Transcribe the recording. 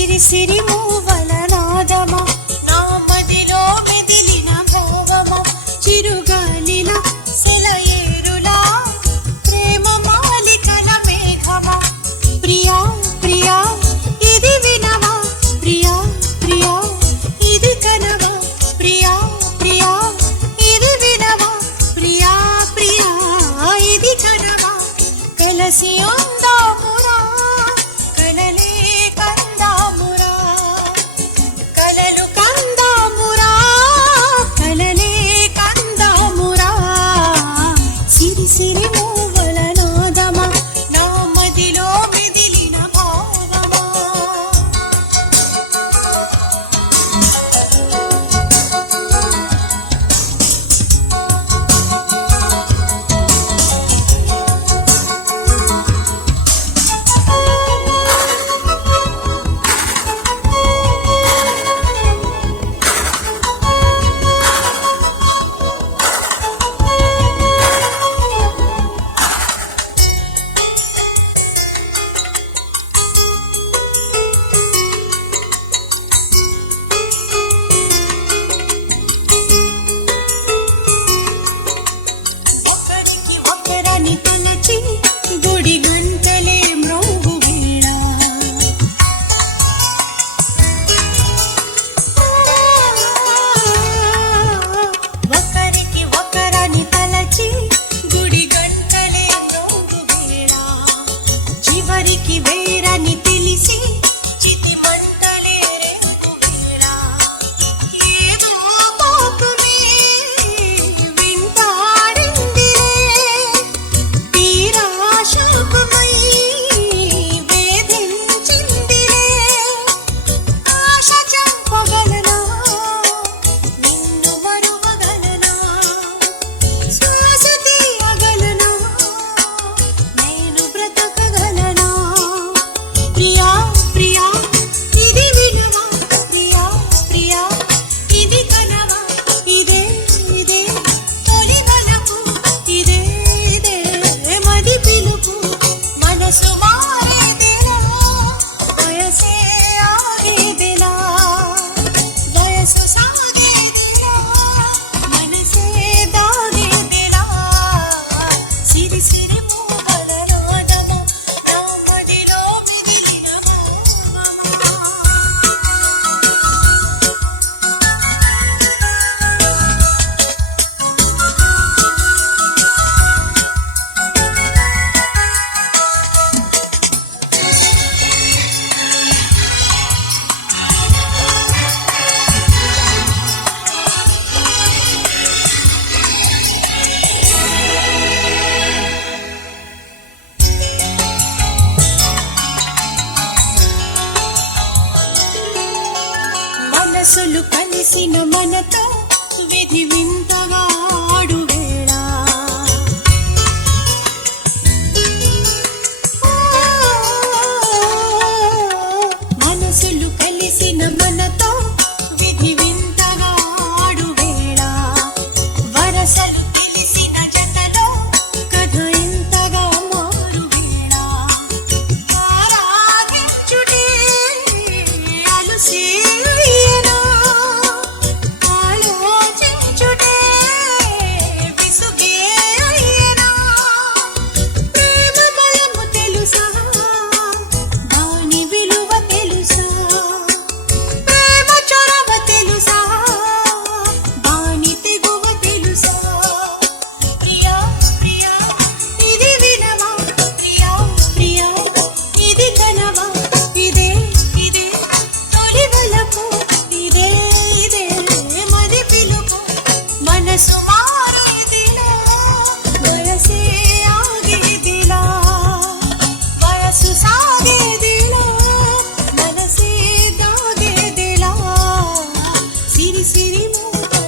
సిరి సిరి మూవల నాదమా నా మదిలో మెదిలిన భావమా చిరుగాలిలా సెలయేరులా ప్రేమ మాలికల మేఘమా ప్రియా ప్రియా ఇది వినవా ప్రియా ప్రియా ఇది కనవా ప్రియా ప్రియా ఇది వినవా ప్రియా ప్రియా ఇది కనవా కలసి ఉందామురా కలలే కందామురా కలలు కందామురా కలలే కందామురా సిరి సిరి మూవల నాదమా నా మదిలో మెదిలిన భావమా ఒకరికి ఒకరని తలచి గుడి గంటలే మ్రోగు వేళ ఒకరికి ఒకరని తలచి గుడి గంటలే మ్రోగు వేళ చివరికి వేరని తెలిసి చితి మంటలే రేగు వేళ ఏదో పాపమే వింటాడిందిలే తీరా శుభమై వేధించిందిలే ఆశ చంపగలనా నిన్ను మరువగలనా శ్వాస తీయగలనా నేను బ్రతకగలనా ప్రియా ప్రియా ఇది వినవా ప్రియా ప్రియా ఇది కనవా ఇదే ఇదే తొలి వలపు ఇదే ఇదే మది పిలుపు మనసు మారేదిలా వయసే ఆగేదిలా వయసు సాగేదిలా మనసే దాగేదిలా సిరి సిరి మూవల నాదమా నా మదిలో మెదిలిన భావమా మనసులు కలిసిన మనతో విధి వింతగా ఆడు వేళ మనసులు కలిసిన మనతో విధి వింతగా ఆడు వేళ వరసలు తెలిసిన జతలో కథ ఇంతగా మారు వేళ ఆరాధించుటే అలుసే అయ్యనా ఆలోచించుటే విసుగే అయ్యనా ప్రేమ బలము తెలుసా దాని విలువ తెలుసా ప్రేమ చొరవ తెలుసా దాని తెగువ తెలుసా ప్రియా ప్రియా ఇది వినవా ప్రియా ప్రియా ఇది కనవా ఇదే ఇదే తొలి వలపు ఇదే ఇదే మది పిలుపు మనసు మారేదిలా వయసే ఆగేదిలా వయసు సాగేదిలా మనసే దాగేదిలా సిరి సిరి మూవల